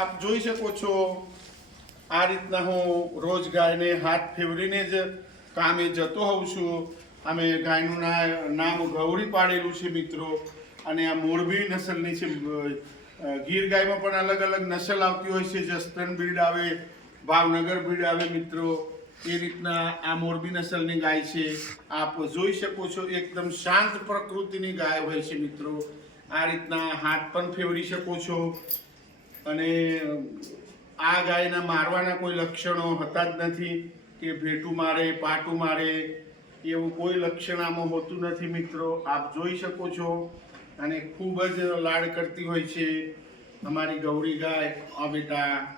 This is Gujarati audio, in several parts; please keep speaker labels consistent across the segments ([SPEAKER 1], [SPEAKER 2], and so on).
[SPEAKER 1] આપ જોઈ શકો છો, આ રીતના હું રોજ ગાયને હાથ ફેવરીને જ કામે જતો હોઉં છું. અમે ગાયનું નામ ગૌરી પાડેલું છે મિત્રો, અને આ મોરબી નસલની છે ગીર ગાયમાં પણ અલગ અલગ નસલ આવતી હોય છે. જસ્ટન બ્રીડ આવે, ભાવનગર બ્રીડ આવે મિત્રો, એ રીતના આ મોરબી નસલની ગાય છે. આપ જોઈ શકો છો, એકદમ શાંત પ્રકૃતિની ગાય હોય છે મિત્રો. આ રીતના હાથ પણ ફેવરી શકો છો. અને આ ગાયના મારવાના કોઈ લક્ષણો હતા જ નથી કે ભેટું મારે, પાટું મારે, એવું કોઈ લક્ષણ આમાં હોતું નથી મિત્રો. આપ જોઈ શકો છો અને ખૂબ જ લાડ કરતી હોય છે અમારી ગૌરી ગાય, આ બેટા.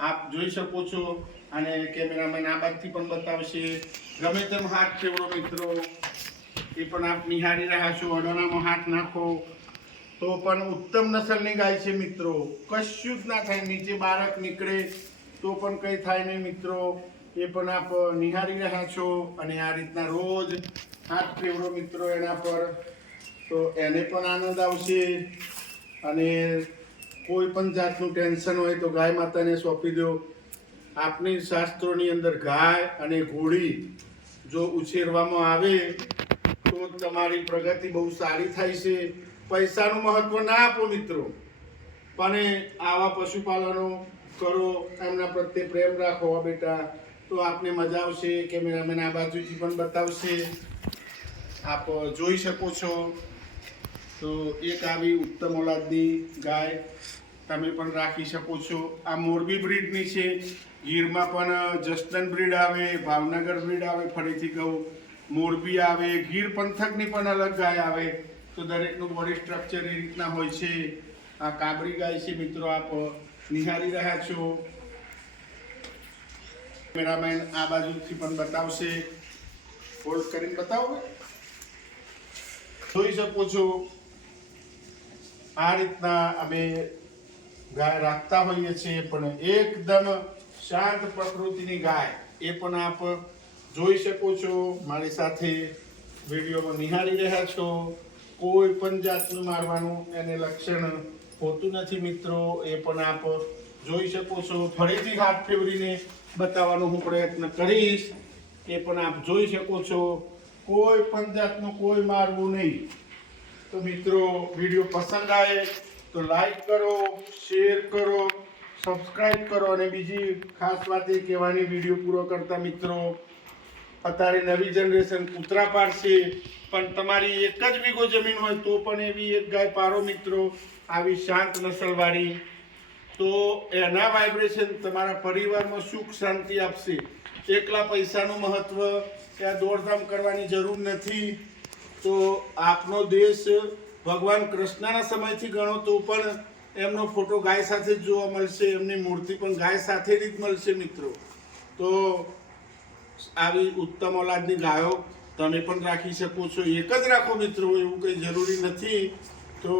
[SPEAKER 1] આપ જોઈ શકો છો અને કેમેરામેન આ બાજુથી પણ બતાવશે. ગમે તેમ હાથ ફેવડો મિત્રો. એ પણ આપ નિહાળી રહ્યા છો. અડોનામાં હાથ નાખો. તો પણ ઉત્તમ નસલની ગાય છે મિત્રો. કશું જ ના થાય, નીચે બાળક નીકળે તો પણ કંઈ થાય નહીં મિત્રો. એ પણ આપ નિહાળી રહ્યા છો અને આ રીતના રોજ હાથ ફેવડો મિત્રો એના પર. તો એને પણ આનંદ આવશે અને કોઈ પણ જાતનું ટેન્શન હોય તો ગાય માતાને સોંપી દો. આપની શાસ્ત્રોની અંદર ગાય અને ઘોડી જો ઉછેરવામાં આવે તો તમારી પ્રગતિ બહુ સારી થાય છે. પૈસાનું મહત્વ ના આપો મિત્રો. પણ આવા પશુપાલનો કરો, એમના પ્રત્યે પ્રેમ રાખો બેટા. તો આપને મજા આવશે, કેમેરામેન આ બાજુથી પણ બતાવશે. આપ જોઈ શકો છો. તો એક આવી ઉત્તમ ઓલાદની ગાય તમે પણ રાખી શકો છો. આ મોરબી બ્રીડની છે. ગીરમાં પણ જસદન બ્રીડ આવે, ભાવનગર બ્રીડ આવે, ફરીથી કહું. મોરબી આવે, ગીર પંથકની પણ અલગ ગાય આવે. તો દરેકનું બોડી સ્ટ્રક્ચર એ રીતના હોય છે. આ કાબરી ગાય છે મિત્રો, આપ નિહાળી રહ્યા છો. કેમેરામેન આ બાજુથી પણ બતાવશે. હોલ્ડ કરીને બતાવો. જોઈ શકો છો. આ રીતના અમે ગાય રાખતા હોઈએ છીએ, પણ એકદમ શાંત પ્રકૃતિની ગાય. એ પણ આપ જોઈ શકો છો. મારી સાથે વિડીયોમાં નિહાળી રહ્યા છો. કોઈ પણ જાતનું મારવાનું એને લક્ષણ હોતું નથી મિત્રો, એ પણ આપ જોઈ શકો છો. ફરીથી હાથ ફેવરીને બતાવવાનો હું પ્રયત્ન કરીશ. એ પણ આપ જોઈ શકો છો. કોઈ પણ જાતનું કોઈ મારવું નહીં. તો મિત્રો, વીડિયો પસંદ આવે તો લાઈક કરો, શેર કરો સબસ્ક્રાઈબ કરો અને બીજી ખાસ વાત એ કહેવાની, વીડિયો પૂરો કરતા મિત્રો અત્યારે નવી જનરેશન કૂતરા પાડશે. પણ તમારી એક જ વીઘો જમીન હોય તો પણ એવી એક ગાય પારો મિત્રો, આવી શાંત નસલવાળી. તો એના વાઇબ્રેશન તમારા પરિવારમાં સુખ શાંતિ આપશે. એકલા પૈસાનું મહત્ત્વ ત્યાં દોડધામ કરવાની જરૂર નથી. તો આપનો દેશ ભગવાન કૃષ્ણના સમયથી ગણો તો પણ એમનો ફોટો ગાય સાથે જ જોવા મળશે, એમની મૂર્તિ પણ ગાય સાથેની જ મળશે મિત્રો. તો આવી ઉત્તમ ઓલાદની ગાયો તમે પણ રાખી શકો છો. એક જ રાખો મિત્રો, એવું કંઈ જરૂરી નથી. તો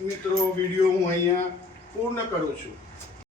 [SPEAKER 1] મિત્રો, વીડિયો હું અહીંયા પૂર્ણ કરું છું.